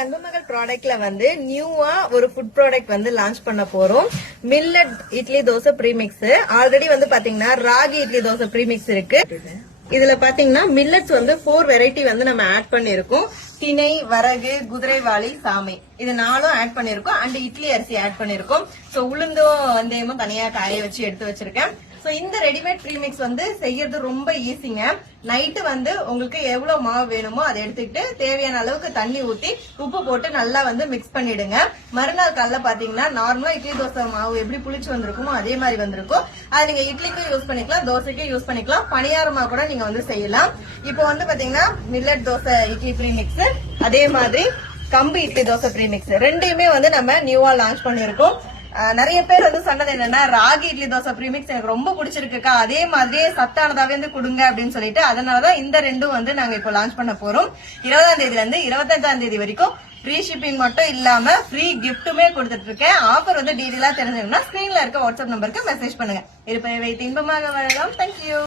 அன்பு மகள் ப்ராடக்ட்ல வந்து நியூவா ஒரு ஃபுட் ப்ராடக்ட் வந்து லான்ச் பண்ண போறோம். Millet idli dosa premix. Already வந்து பாத்தீங்கன்னா ராகி இட்லி தோசை ப்ரீமிக்ஸ் இருக்கு. இதுல பாத்தீங்கன்னா மில்லட்ஸ் வந்து 4 வெரைட்டி வந்து நம்ம ஆட் பண்ணிருக்கோம். திணை, வரகு, குதிரைவாளி, சாமை இது 4ம் ஆட் பண்ணிருக்கோம். அண்ட் இட்லி அரிசி ஆட் பண்ணிருக்கோம். சோ உளுந்தும் வெந்தயமும் தனியா காய வச்சு எடுத்து வச்சிருக்கேன். சோ இந்த ரெடிமேட் ப்ரீமிக்ஸ் வந்து செய்யறது ரொம்ப ஈஸிங்க. நைட்டு வந்து உங்களுக்கு எவ்வளவு மாவு வேணுமோ அதை எடுத்துக்கிட்டு தேவையான அளவுக்கு தண்ணி ஊத்தி உப்பு போட்டு நல்லா வந்து மிக்ஸ் பண்ணிடுங்க. மறுநாள் காலைல பாத்தீங்கன்னா நார்மலா இட்லி தோசை மாவு எப்படி புளிச்சு வந்திருக்குமோ அதே மாதிரி வந்திருக்கும். அதை நீங்க இட்லிக்கும் யூஸ் பண்ணிக்கலாம், தோசைக்கும் யூஸ் பண்ணிக்கலாம், பணியாரமா கூட நீங்க வந்து செய்யலாம். இப்போ வந்து பாத்தீங்கன்னா மில்லட் தோசை இட்லி ப்ரீமிக்ஸ், அதே மாதிரி கம்பு இட்லி தோசை ப்ரீமிக்ஸ் ரெண்டையுமே வந்து நம்ம நியூவா லான்ச் பண்ணிருக்கோம். நிறைய பேர் வந்து சொன்னது என்னன்னா ராகி இட்லி தோசை ப்ரீமிக்ஸ் எனக்கு ரொம்ப பிடிச்சிருக்குக்கா, அதே மாதிரியே சத்தானதாவே வந்து கொடுங்க அப்படின்னு சொல்லிட்டு அதனாலதான் இந்த ரெண்டும் வந்து நாங்க இப்போ லான்ச் பண்ண போறோம். 20ஆம் தேதியில இருந்து 25ஆம் தேதி வரைக்கும் ஃப்ரீ ஷிப்பிங் மட்டும் இல்லாம ஃப்ரீ கிஃப்ட்டுமே கொடுத்துட்டு இருக்கேன். ஆஃபர் வந்து டீடைலா தெரிஞ்சுக்கணும்னா ஸ்கிரீன்ல இருக்க வாட்ஸ்அப் நம்பருக்கு மெசேஜ் பண்ணுங்க. இருப்பதை வைத்து இன்பமாக வாழலாம். தேங்க்யூ.